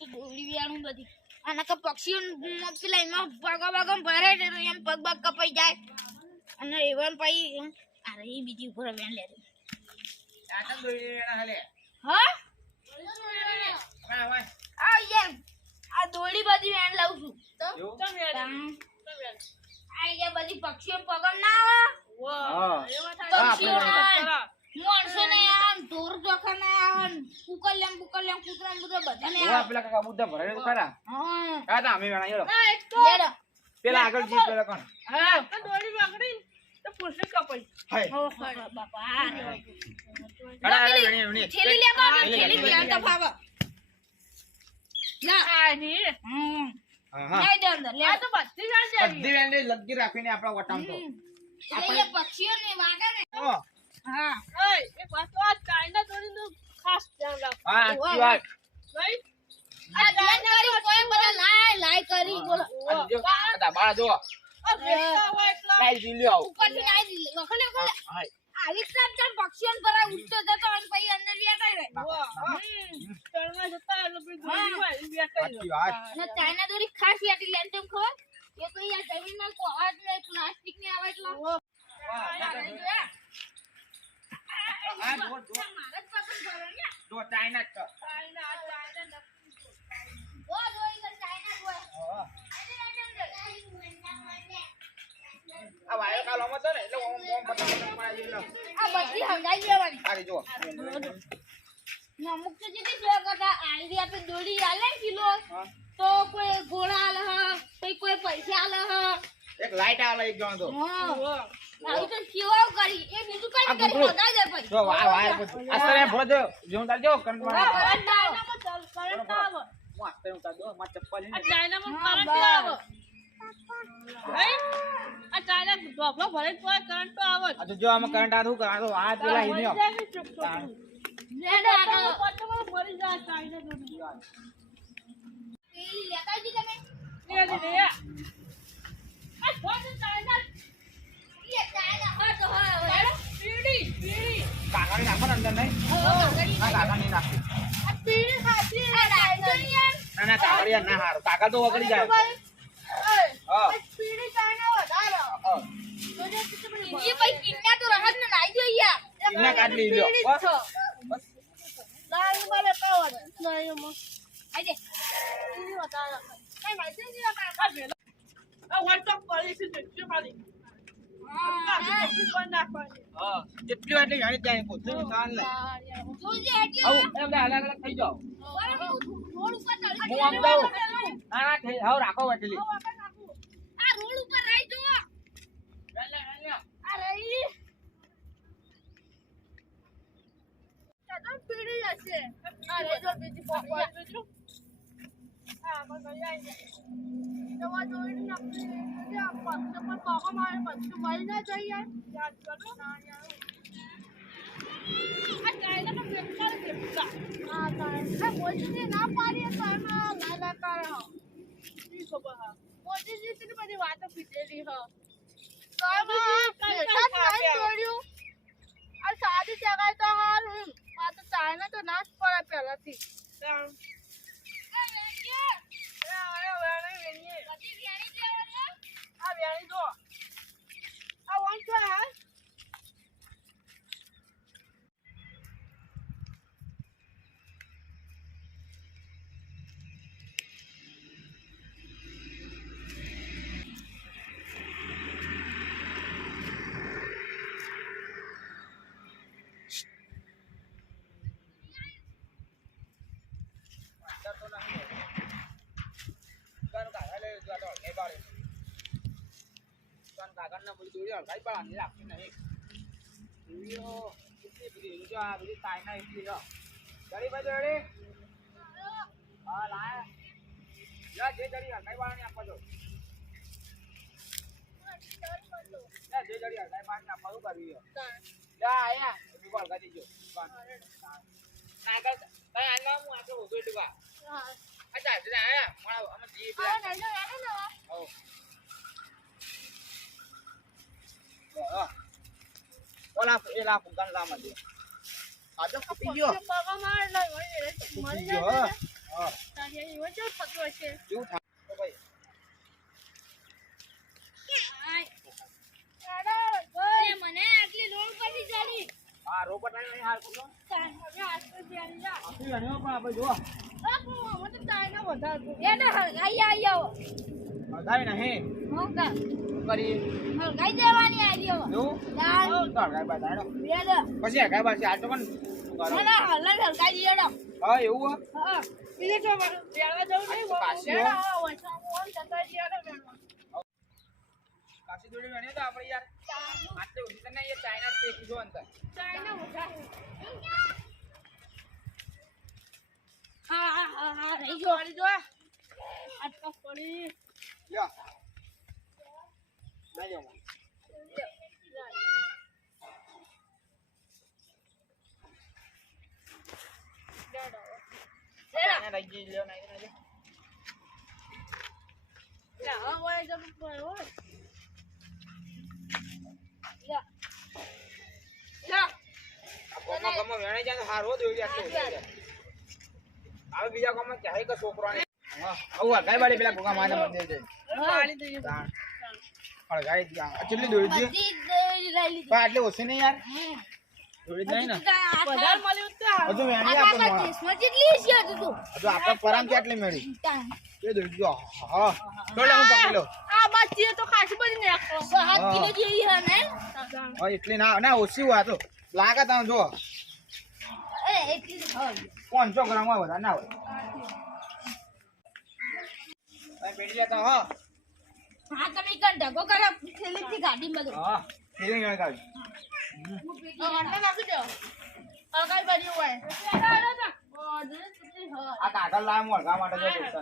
તો દોડી વ્યાણું બધી અને કે પક્ષીઓ પેલા એમાં પગ ભરે એમ પગ કપાઈ જાય અને એવન પછી અરે એ બીજી ઉપર વેણ લે હા આ યાર આ દોડી બધી વેણ લાવું છું આ યાર બધી પક્ષીઓ પગમ ના આવે પક્ષીઓ મોણસો ને આમ ઢોર જોખા ને આમ કુકલ્યામ કૂતરા બધા બધાને આવે પેલા કાકા મુદ્દા ભરાય તો ખરા હા કાકા અમે વેણા હેડો લેડો પેલા આગળ જી પેલા કોણ હા તો દોડી વાગડી તો પૂછે કપાઈ હાય ઓ બાપા અરે વેણી થેલી લે બાબા થેલી પીઆર તો ફાવ ના આ ની હા લઈ દે અંદર લે આ તો બધી જાણ જાય બધી વેણી લગી રાખીને આપણા વટામ તો એ પક્ષીઓ ને વાગે ને હા હા ઓય એક વાત તો આ ચાઇના દોડીનું ખાસ ધ્યાન રાખ હા કી વાત ભાઈ આ ધ્યાન કરી કોઈ બધા લાય કરી બોલો જો આ બાળા જો આ બેસતા હોય એટલે લાઈ જી લ્યો ઉપર થી નાઈ વખને વખને હાય આવી સાબ ચાર પક્ષીઓ પર ઉઠતો જતો અને પછી અંદર બેઠા રહે તળમાં જતા એટલે પછી દોડી હોય એ બેઠા કી વાત અને ચાઇના દોરી ખાસ યાટી લેન તેમ ખબર એ તો યાર જમીનમાં કો અવાજ ને પ્લાસ્ટિક ને આવે એટલે હા જો મારા જ પસંદ કરે ને જો ચાઇના જ ચાઇના ઓ દોરી તો ચાઇના હોય હા આ વાયો કાલ આમ હતો ને એટલે ઓમ પતા મારા જેલો આ બધી હંગાઈ લેવાની આરી જો ના મુક્ત જેથી જો કદા આઈડિયા પે દોડી આલે કિલો તો કોઈ ગોળા આલે હ કોઈ પૈસા આલે હ એક લાઈટ આલે એક જણ તો હા આવી તો કેવાવ કરી એ બીજું કઈ કરી બતાઈ દે પછી જો વાય અસરે ભોજો જો તાજો કંટવા ચાઇનામાં કરંટ આવે માસ્ટર ઉતા દો માં ચપ્પલ આ ચાઇનામાં કરંટ આવે ભાઈ આ ચાઇના ઢોકળો ભરે તો કરંટ તો આવે આ તો જો આમાં કરંટ આ શું કરા તો આ પેલા હિન્યો લેડો આનો પટમાં મરી જાય ચાઇના દોડી પેલી લેતા જી તમે લે લે આ ફોન ચાઇના એ ચાઇના હો તો હો પીડી કાકા ને નાખો અંદર નહીં આ કાકા ને નાખો આ પીડી ખાતી આ ચાઇના ના ના કાકા ના હાર કાકા તો વગડી જાય હા પીડી ચાઇના વધારે ये भाई किन्ना तो रहत न नाई जो यार ઇના કાઢી લ્યો બસ લાલ મારે કાવડ નહીં મો આઈ દે પીડી વધારે કઈ માહિતી નહીં આ ભેલો આ વન ટોપ પડી છે તે મારી આ પીડી પણ નાખવાની હા જેટલી વાટલી જાણી ત્યાં પોતે સાલ લે જો જે એટી આવ એમ અલગ અલગ થઈ જાવ રોડ ઉપર ચડી હું આમ જાઉં ના ના થઈ હાવ રાખો વાટલી આ રોડ ઉપર રહી જો આ રહી કદમ પીડી હશે આ રે જો બીજી પોપર બીજું આ મને આઈ જવા જોઈને આપણે આ પક્ષ પર કોકો મારે પક્ષ મળી ના જઈએ યાદ કરો ના યાર આ ચાઇના તો બેકાર બેકાર આ ચાઇના મોદીજી ના પાડીએ તો એમાં લાલા કરે હો ઈ ખબર હા મોદીજી થી બધી વાતો પીધેલી હો તો એમાં બેકાર કાઈ તોડ્યું આ સાદી જગાય તો હારું આ તો ચાઇના તો નાશ પડે પહેલાથી આ વેણી જો આ વન છે કાકા ના બધું દોડી કઈ પણ રાખી નહીં વિડિયો કેટલી બધી જો આ બધી તાઈના એટલી જો જડી ભાઈ જડી હા લાય યા જે જડી કઈ વાળા ને આપો છો યા જે જડી કઈ વાળા ને આપો કરી યા આયા બી કોલ કરી જો ના કઈ આના હું આપણે ઉભી લેવા હા અચ્છા જરા આયા મારા અમે જી આ નજો આને ને હો ઓલા એલા ફુગાન લામાં દે આજો કપી ગયો પગો માર લઈ મરી જાય હા તારે એવો કેવું થતું હશે કેવું થાય તો ભાઈ એ મને આટલી રોડ પરથી ચાલી હા રોબોટ નહીં હાર કુલો હવે આસ્તે ધ્યાન જા આપી આને પણ આપણે જો હું તો તાઈને વધારતું એને હળગાઈ આવો હગાવી નહીં હું કા કરી હળગાઈ દેવાની આલી હવે જો તાન તો હગાવી બાદ બેડ પછી હગાવી બાદ આ તો પણ મને હળગાઈ દીધો હા એવું હા બીજે તો બેળવા જવું નહીં પાછી હો. બેળવા વચમાં ફોન જતા રહ્યા ને બેળવા કાશી જોડે બન્યો તો આપણે યાર આટલે ઉધી તને એ ચાઇના સ્ટેક જો અંતર તાઈને વધારે હા રહી ગયો જોડી જો આટકા પડી લ્યો લઈ જાઓ ચાઇના લઈ જઈ લ્યો નહીં નહીં લા હવે જબ હોય લા કોમા કોમા વેણે જાય તો હારો દોઈ આટલે આવે બીજા કોમા ચાહે કે છોકરાને હા આવું ગાય વાળી પેલા ગોગા માને મંદિર જઈ પાણી દઈએ તાણ પણ ગાય કેટલી દોડી દી બધી દોરી લઈ લીધી પણ આટલે ઓછી નહીં યાર દોડી જ નહીં ને વધારે મળ્યું તો હજુ વેણી આપણે મોણા દેશમાં જેટલી છે તું હજુ આપણે પરામ કેટલી મેળી તાન એ દોડી જો હા થોડે હું પકડી લો આ બાચી તો ખાસી બધી નાખો 7 કિલો જેવી હે ને હા એટલી ના ના ઓછી હોય તો લાગે તમે જો અરે એટલી જ હોય 500 ગ્રામ હોય વધારે ના હોય તમે પેડી જતા હા હા તમે કર ઢગો કરો થેલીથી ગાડી માં હા ફીલિંગ આવે ગાડી અંડા નાખી દો અગાઈ બાજુ હોય આ કાગળ લાવ મોળગા માટે જો દોસ્ત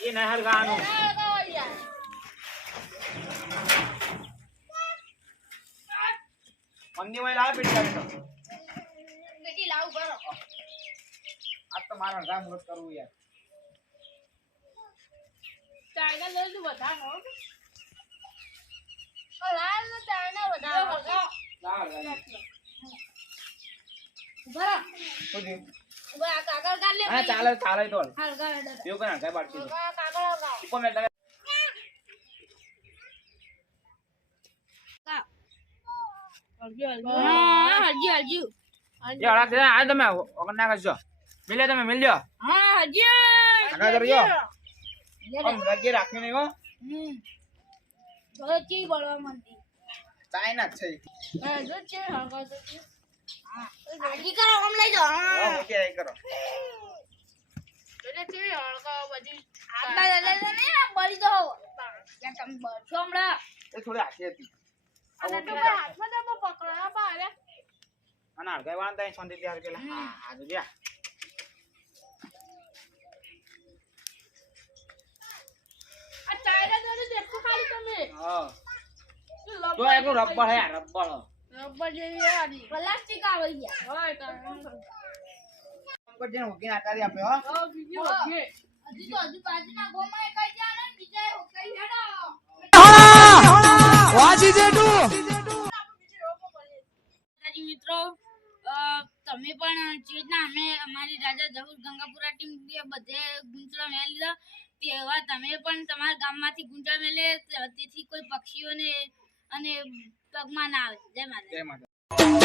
એ નહીં હરગાનું મંદી માં લાવ પેડી જાય તો બેટી લાવ કરો આજ તો મારા હરગા મુરત કરવું યાર ચાઇના લઈ લો વધારે હો લાલ ને ચાઇના વધારે લાવ બરા સુધી ઉભા આ કાગળ કાઢ લે હા ચાલે ચાલે તો હાલ ગાડે દે એવું કરા કઈ બાકી કાગળ લગાવ ઉપર મેં લગા હા હજી હજી એ હળા દે આ તમે ઓગણ ના કરજો મિલે તમે મિલ લ્યો હા હજી આગળ કરજો આમ લગી રાખી નહીં હો તો ચી બોલવા માંડી ચાઇના જ છે જો છે હગા તો હજી કરો આમ લઈ જાઓ હા ઓકે આઈ કરો એટલે છે હગા બધી આટલા લઈ લે ને બળી દો યાર તમે બળશો હમણાં એ થોડી આખી હતી અને તો હાથમાં જમો પકડો હા બારે અને હળગાઈ વાળા ત્યાં શાંતિ તૈયાર પેલા હા જો જ્યાં આ ચાઇના જોડે દેખો ખાલી તમે હા તો એકલું રબર હે રબર રબર જેવી આની પ્લાસ્ટિક આવે ગયા હોય તો ઉપર જેને ઉગીને આટારી આપે હો ઓ બીજી ઓકે હજી તો હજુ બાજુના ગોમાં કઈ જાણે ને બીજા કઈ હેડો માતાજી મિત્રો તમે પણ ચેતના અમે અમારી રાજા જહુર ગંગાપુરા ટીમ બધે ગુંચળા મેળ લીધા તેવા તમે પણ તમારા ગામમાંથી ગુંચળા મેલે તેથી કોઈ પક્ષીઓને અને પગમાં ના આવે જય માતા જય માતા